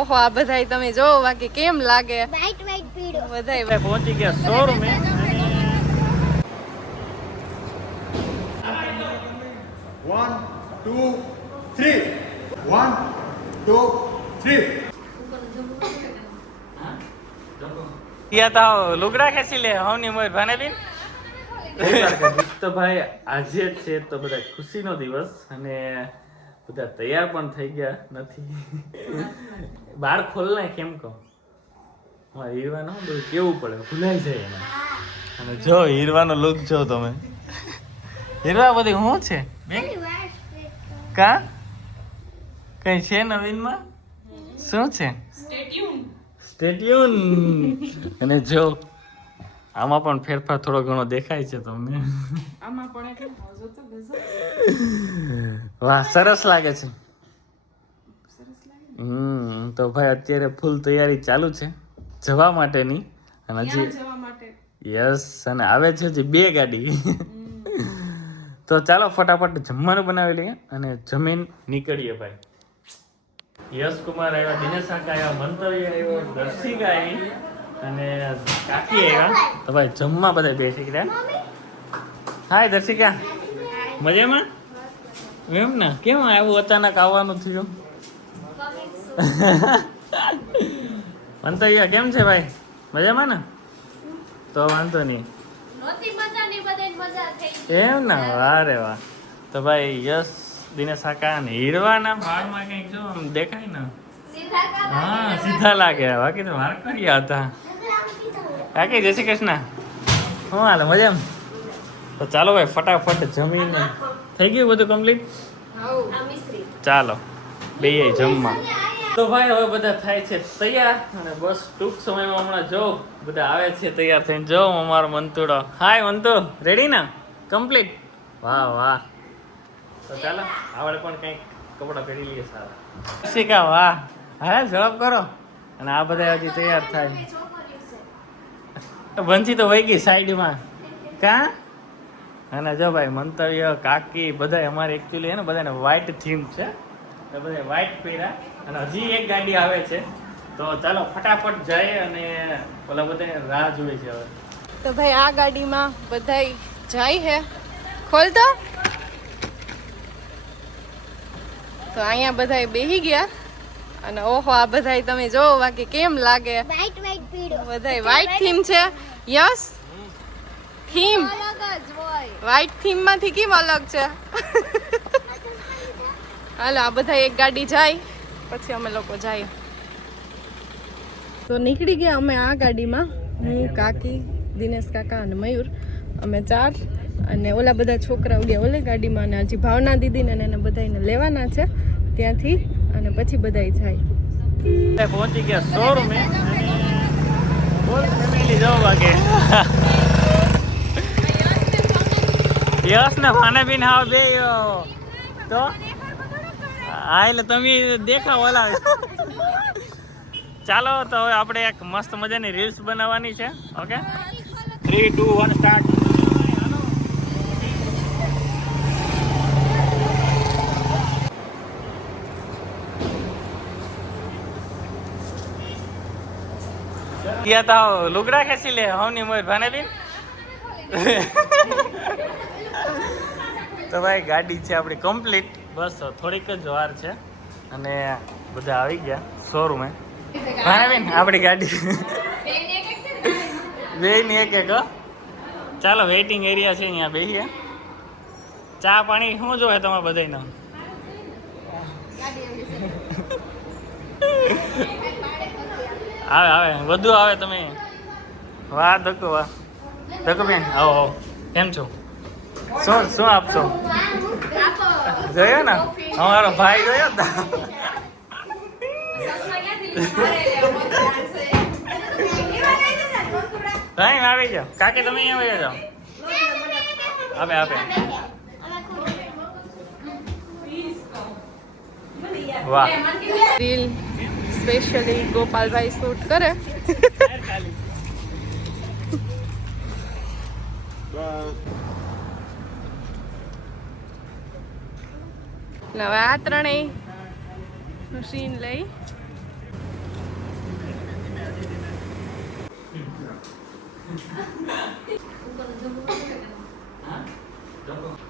ઓહો આ બધાય તમે જોવો બાકી કેમ લાગે? વાઈટ વાઈટ પીળો. બધાય પહોંચી ગયા શોરૂમ. તો લુગડા ખેંચી લે હવની મોર ભાને તો ભાઈ આજે છે તો બધા ખુશીનો દિવસ અને બધા તૈયાર પણ થઈ ગયા નથી. બાર ખોલ ને કેમ કહો? હા હીરવાનું બધું કેવું પડે? ભૂલાઈ જાય એને અને જો હીરવાનો લુક જો તમે. હીરવા બધી શું છે? કા? કઈ છે નવીનમાં? શું છે? સ્ટેટ્યુન અને જો આમાં પણ ફેરફાર થોડો ઘણો દેખાય છે તમને. વાહ સરસ લાગે છે. હમ તો ભાઈ અત્યારે ફૂલ તૈયારી ચાલુ છે. જવા માટેની. અને હજી યસ અને આવે છે હજી બે ગાડી. તો ચાલો ફટાફટ જમવાનું બનાવી લઈએ અને જમીન નીકળીએ ભાઈ. યશ કુમાર આવ્યા દિનેશ આવ્યા મંતવ્ય આવ્યો દર્શિકા આવી. અને કાકી આવ્યા. તો ભાઈ જમવા બધા બેસી ગયા. હાય દર્શિકા. મજામાં? એમ ને? કેમ આવું અચાનક આવવાનું થયું? વંતૈયા કેમ છે ભાઈ? મજામાં ને? તો વાંધો નહીં. એમ ને? વાહ રે વાહ. તો ભાઈ યસ દિનેશ કાકા અને હીરવાના ભાગમાં કંઈક જો દેખાય ને? હા સીધા લાગે. બાકી તો વાર કર્યા હતા. કાકી જય શ્રી કૃષ્ણ. શું હાલે મજા તો ચાલો ભાઈ ફટાફટ જમીને. થઈ ગયું બધું કમ્પ્લીટ ચાલો બે જમવા. તો ભાઈ હવે બધા થાય છે તૈયાર અને બસ ટૂંક સમયમાં હમણાં જો બધા આવે છે તૈયાર થઈને. જો અમારો મંતુડો. હાય મંતુ. રેડી ને? કમ્પ્લીટ વાહ વાહ. તો ચાલો આવડે પણ કંઈક કપડાં પહેરી લઈએ સારા. શીખા વાહ. હા જવાબ કરો. અને આ બધા હજી તૈયાર થાય. બંસી તો વહી ગઈ સાઈડમાં. કા? અને જો ભાઈ મંતવ્ય કાકી બધા અમારે એકચ્યુઅલી ને બધાને વ્હાઈટ થીમ છે. તો બધા વ્હાઈટ પહેર્યા. અને હજી એક ગાડી આવે છે. તો ચાલો ફટાફટ જાય અને ઓલા બધા રાહ જોઈએ છે હવે. તો ભાઈ આ ગાડીમાં બધાય જાય હે. ખોલ તો. તો અહીંયા બધાય બેહી ગયા. અને ઓહો આ બધાય તમે જોવો બાકી કેમ લાગે. બધાય વ્હાઈટ થીમ છે? યસ થીમ વ્હાઈટ થીમમાંથી કેમ અલગ છે? હાલો આ બધા એક ગાડી જાય પછી અમે લોકો જાય તો નીકળી ગયા અમે આ ગાડીમાં. હું કાકી દિનેશ કાકા અને મયુર. અમે ચાર અને ઓલા બધા છોકરાઓ ગયા ઓલી ગાડીમાં અને હજી ભાવના દીદીને અને એને બધાને લેવાના છે ત્યાંથી અને પછી બધાય જાય. પહોંચી ગયા શોરૂમે. ફેમિલી જાઓ વાગે યસ ને ભાને બી હાવ બે તો? હા, એટલે તમે દેખાવ ઓલા. ચાલો, તો હવે આપણે એક મસ્ત મજાની રીલ્સ બનાવવાની છે, okay? Three two one start ત્યાં તો લુગડા ખેંચી લે, હવની મોર ભાને બેન તો ભાઈ, ગાડી છે આપણી કમ્પ્લીટ બસ, થોડીક જ વાર છે. અને બધા આવી ગયા શોરૂમે ભાને બેન આપણી ગાડી. બે ની એક એક. ચાલો વેઇટિંગ એરિયા છે, અહીંયા બેસીએ ચા પાણી શું જોવે તમારે બધાને આવે આવે. વધુ આવે તમે. વાહ, ધક્કો વાહ. ધક્કો બેન. આવો આવો. કેમ છો? શું શું આપશો? જોયો ને? અમારો ભાઈ ગયો કઈ આવી જાઓ. કાકી, તમે અહીંયા જાઓ. આપે આપે. વાહ. સ્પેશિયલી ગોપાલભાઈ શૂટ કરે હવે આ ત્રણેય સીન લઈ Thank you.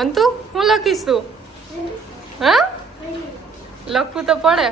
મંતુ હું લખીશ તું? હા? લખવું તો પડે.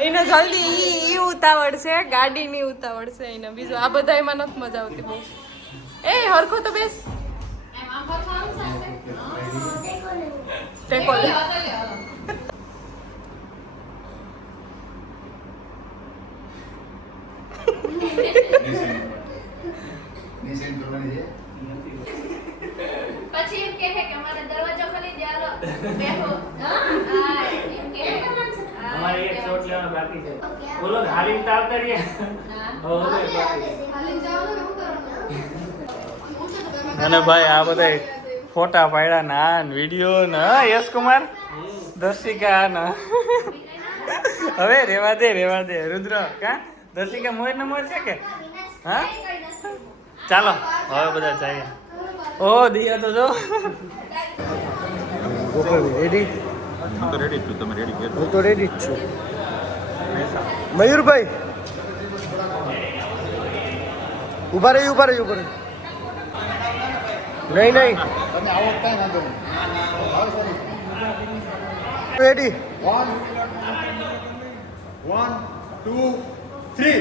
એને જલ્દી ઈ ઈ ઉતાવળ છે ગાડીની ઉતાવળ છે એને. બીજું આ બધા એમાં નથી મજા આવતી બહુ. એ હરખો તો બેસ. ટેકો લે પછી એમ કહે કે અમારે દરવાજો ખોલી દે હાલો બેહો હા એમ કહે અમારે એક શોટ લેવાનો બાકી છે બોલો હારી તાવ કરીએ અને ભાઈ આ બધા ફોટા પાડ્યા ના વીડિયો ને હા, યશ કુમાર દર્શિકા ને. હવે રેવા દે રેવા દે. રુદ્ર કા? દર્શિકા મોર ને મોર છે કે? હા? ચાલો હવે બધા જઈએ. ઓ દિયા તો જો. રેડી હું તો રેડી છું. તમે રેડી હું તો રેડી જ છું. મયુરભાઈ. ઊભા રહી ઊભા રહી ઊભા રહી. નહીં નહીં. તમે આવો કઈ વાંધો નહીં. Ready one one two three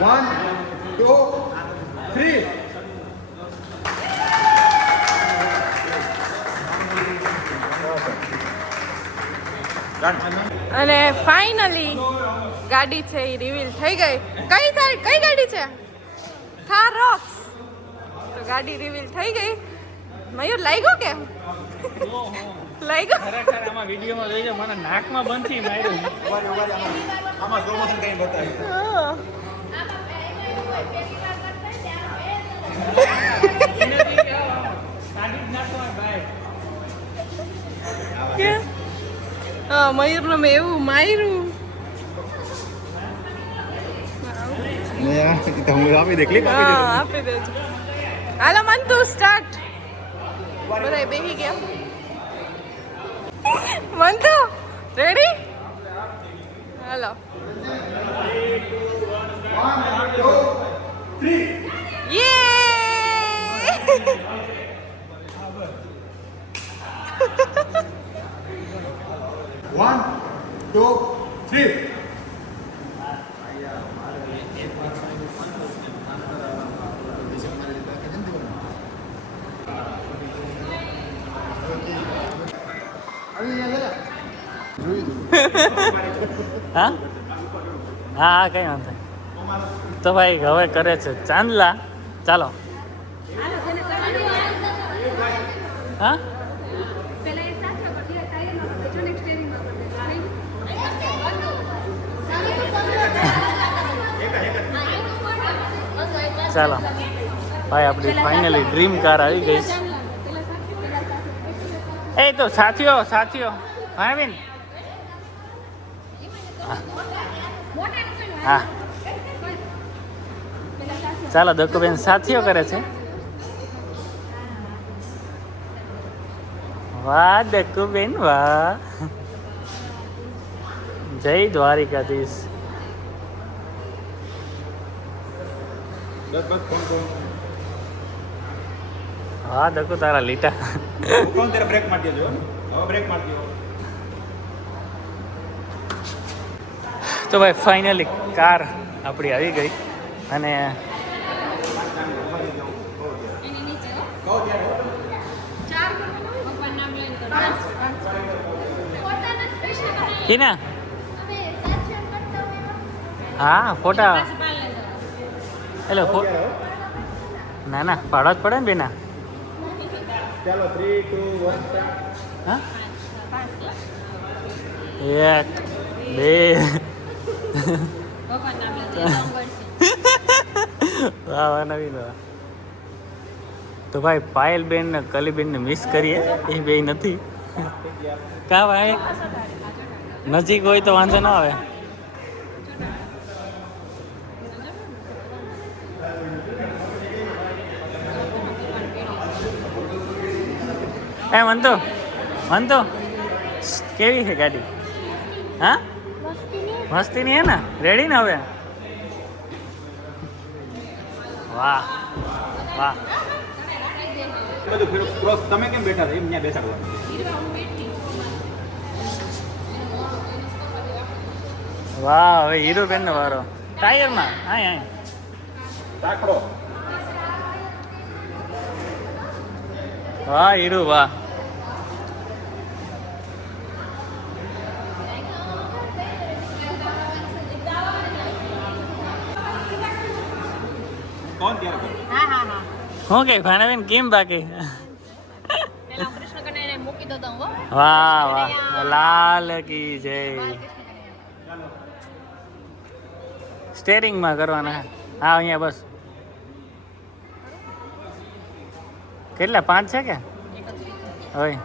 one two three અને ફાઇનલી ગાડી છે એ રિવીલ થઈ ગઈ. કઈ કઈ ગાડી છે? થાર રોક્સ તો ગાડી રિવીલ થઈ ગઈ. મયુર લાગ્યો કે? લાગ્યો? ખરેખર આમાં વિડીયોમાં જોઈ મને નાકમાં બંધી માર્યું. આમાં સ્લો કઈ બતાવ્યું હા. કે? હા મયુરને મેં એવું માર્યું. હું આપી દે ક્લિપ હા આપી દેજો. હાલો મન તું સ્ટાર્ટ બધા બેસી ગયા મન તો રેડી હાલો યે વન ટુ થ્રી હા? હા કઈ વાંધો. તો ભાઈ હવે કરે છે ચાંદલા. ચાલો. હા? ચાલો. ભાઈ, આપણી ફાઇનલી ડ્રીમ કાર આવી ગઈ. એ તો સાથીઓ સાથીઓ. બેન હા. ચાલો દક્કુબેન સાથીઓ કરે છે. વાહ દક્કુબેન વાહ. જય દ્વારિકાધીશ બસ બસ ફોન ફોન હા દકો તારા લીટા. કોણ ત્યારે બ્રેક મારી દેજો હવે બ્રેક મારી દેજો તો ભાઈ ફાઇનલી કાર આપણી આવી ગઈ અને હિના હા ફોટા. એટલે ના ના પાડવા જ પડે ને બેના? ચાલો થ્રી ટુ વન હા? એક બે. વાહ વાહ નવીન વાહ. તો ભાઈ પાયલ બેન ને કલી બેન ને મિસ કરીએ. એ બે નથી. કા ભાઈ? નજીક હોય તો વાંધો ના આવે. એ મનતો મનતો કેવી છે ગાડી? હા? મસ્તી ની હે ને? રેડી ને હવે? વાહ વાહ. તમે કેમ બેઠા હતા એમ વાહ હવે હીરો બેન નો વારો. ટાયરમાં? હા હા રાખડો વાહ હીરો વાહ. હા હા હા. શું કે ભાણાબેન કેમ બાકી. વાહ વાહ. લાલ કી જય. સ્ટેરિંગમાં કરવાના. હા અહીંયા બસ. કેટલા? પાંચ છે કે? હોય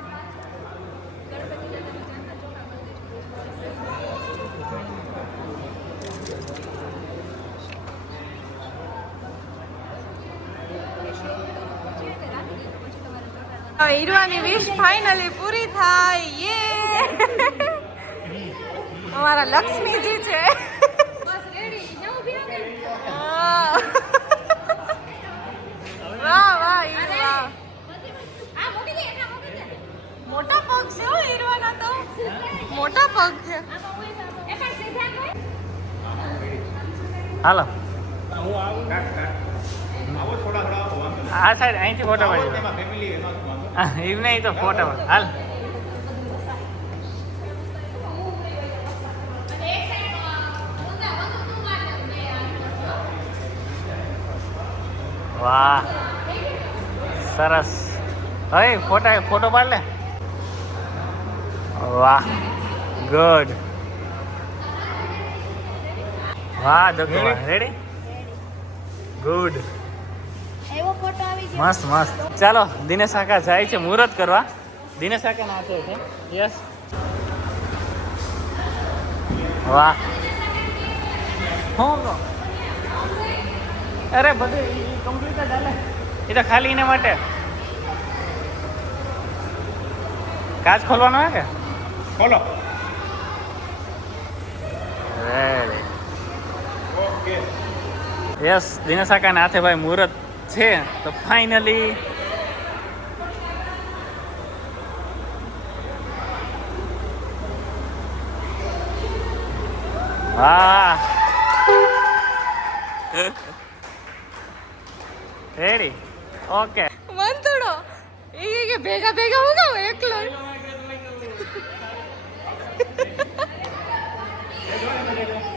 હીરવાની વિશ ફાઇનલી પૂરી થાય યે. અમારા લક્ષ્મીજી છે. હા. વાહ વાહ હીર મોટા પગ છે હો હીરવાના તો. મોટા પગ છે. હાલો. હું આવું કાટ કાટ આવો થોડા થોડા આવો વાંધો નહીં. આ સાઈડ અહીંથી ફોટો પાડી એમાં વાંધો. નહીં. હા એમ નહીં તો ફોટો પાડ. હાલ. વાહ. સરસ. હવે ફોટા ફોટો પાડ લે. વાહ. ગુડ વાહ દગો રેડી ગુડ એવો મસ્ત મસ્ત. ચાલો દિનેશ આકા જાય છે મુહૂર્ત કરવા. દિનેશ આકા નાચે છે. યસ વાહ. હું અરે બધું કમ્પ્લીટ જ હાલે. એ તો ખાલી એના માટે. કાચ ખોલવાનો હે કે? ખોલો. ઓકે યસ દિનેશ કાકાના હાથે ભાઈ મુહૂર્ત છે. તો ફાઇનલી વાહ. રેડી ઓકે મંતુડો એ કે ભેગા ભેગા હું ગાવ એકલો. જોજો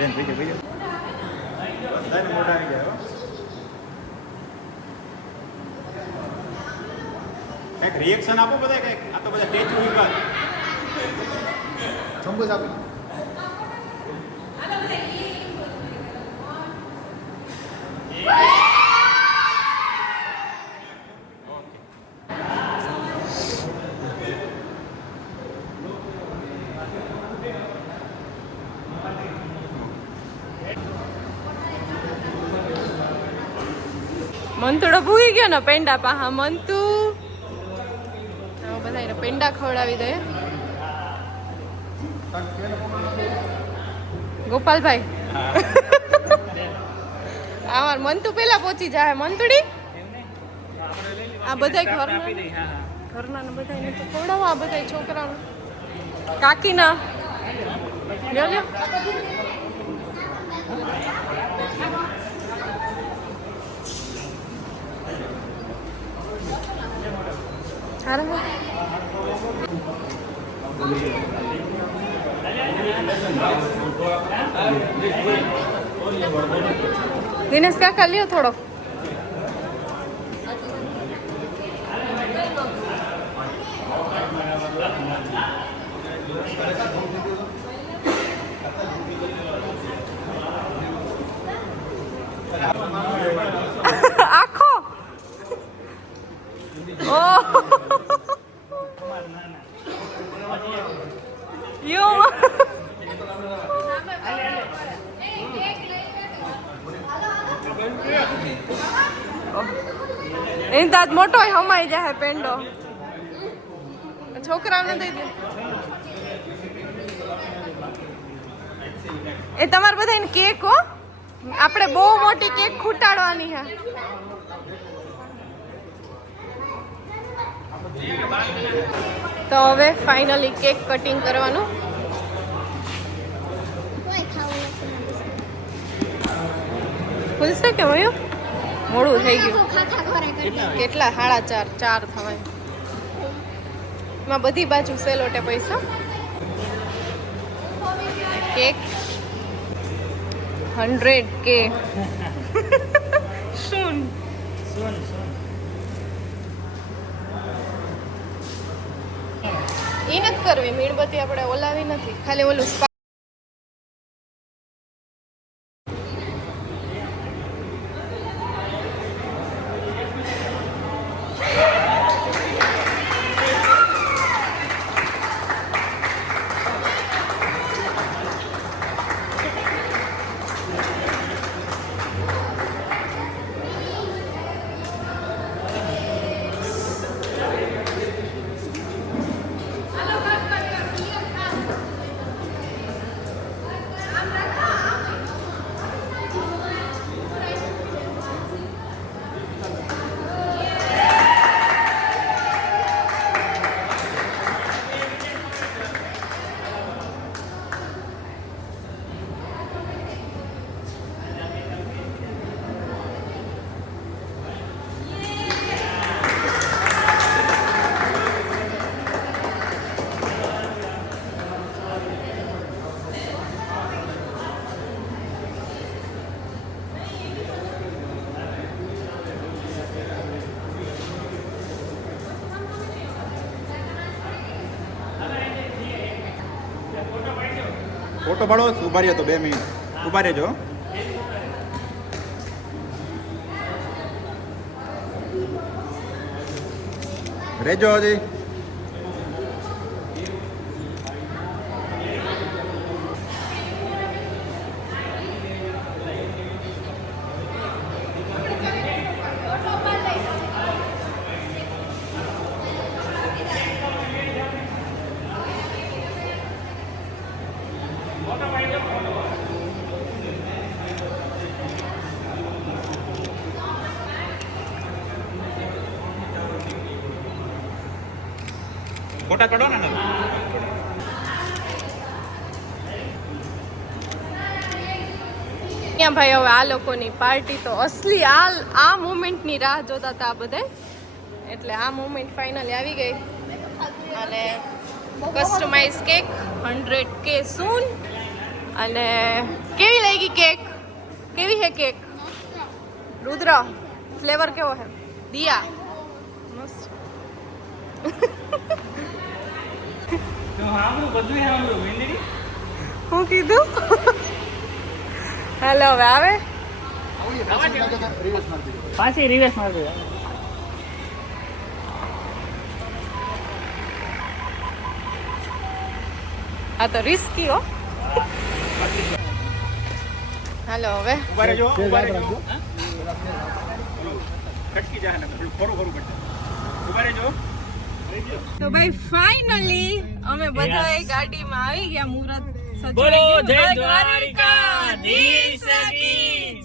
બેન ભેગે ભેગે બધાને મોઢા આવી ગયા હો. કંઈક રિએક્શન આપો બધા કંઈક આ તો બધા સ્ટેચ્યુ ઊભા શંભુ આપી મંતુડો ભૂગી ગયો ને પેંડા પાહા મંતુ? બધા એને પેંડા ખવડાવી દે. ગોપાલભાઈ. અમાર મંતુ પેલા પહોંચી જાય મંતુડી? આ બધા ઘરના ઘરના ને બધા તો ખવડાવો આ બધા છોકરાઓને કાકીના. લ્યો લ્યો. દિનેશ કાકા લ્યો થોડો આખો ઓહ યો એની તાજ મોટો જાય પેંડો. છોકરાઓને દઈ દે. એ તમારે બધાને કેક હો. આપણે બહુ મોટી કેક ખૂટાડવાની છે તો હવે ફાઇનલી કેક કટિંગ કરવાનું. ખુલશે કે વયું? મોડું થઈ ગયું. કેટલા સાડા ચાર ચાર થવાય. એમાં બધી બાજુ સેલોટે પૈસા. કેક હંડ્રેડ કે શું એ નથી કરવી મીણબત્તી આપણે ઓલાવી નથી. ખાલી ઓલું ફોટો પાડો ઊભા રહ્યો તો બે મિનિટ. ઊભા રહેજો. રેજો હજી. ફોટા કાઢો ને. ભાઈ હવે આ લોકોની પાર્ટી તો અસલી આ આ મુમેન્ટની રાહ જોતા હતા બધા. એટલે આ મુમેન્ટ ફાઇનલી આવી ગઈ. અને કસ્ટમાઇઝ કેક હંડ્રેડ કે સૂન અને કેવી લાગી કેક કેવી હે કેક રુદ્ર ફ્લેવર કેવો છે દિયા. મસ્ત. શું કીધું? હાલો હવે આવે પાછી રિવેશ મારજો આ તો રિસ્કી હો. હાલો હવે? ઊભા રહેજો ઊભા રહેજો. ખટકી જાય ને થોડું ખોરું ખોરું કરશે ઊભા રહેજો. તો ભાઈ ફાઇનલી અમે બધા એ ગાડીમાં આવી ગયા મુહૂર્ત સચવાઈ બોલો જય દ્વારિકાધીશ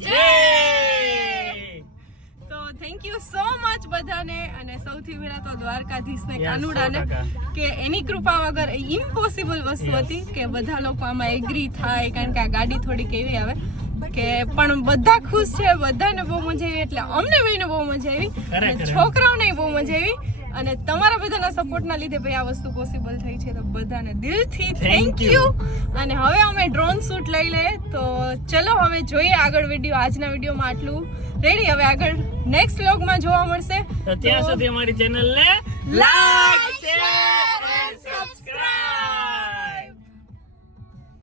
જય તો થેન્ક યુ સો મચ બધાને. અને સૌથી પહેલા તો દ્વારકાધીશને Yes, કાનુડાને કે એની કૃપા વગર ઇમ્પોસિબલ વસ્તુ હતી કે બધા લોકો આમાં એગ્રી થાય કારણ કે આ ગાડી થોડીક એવી આવે કે પણ બધા ખુશ છે બધાને બહુ મજા આવી એટલે અમને બેને બહુ મજા આવી. અને છોકરાઓને બહુ મજા આવી. અને તમારા બધાના સપોર્ટના લીધે ભાઈ આ વસ્તુ પોસિબલ થઈ છે. તો બધાને દિલથી થેન્ક યુ અને હવે અમે ડ્રોન શૂટ લઈ લઈએ. તો ચલો હવે જોઈએ આગળ વીડિયો આજના વિડીયોમાં આટલું. રેડી હવે આગળ નેક્સ્ટ વ્લોગમાં જોવા મળશે. તો ત્યાં સુધી અમારી ચેનલને લાઈક શેર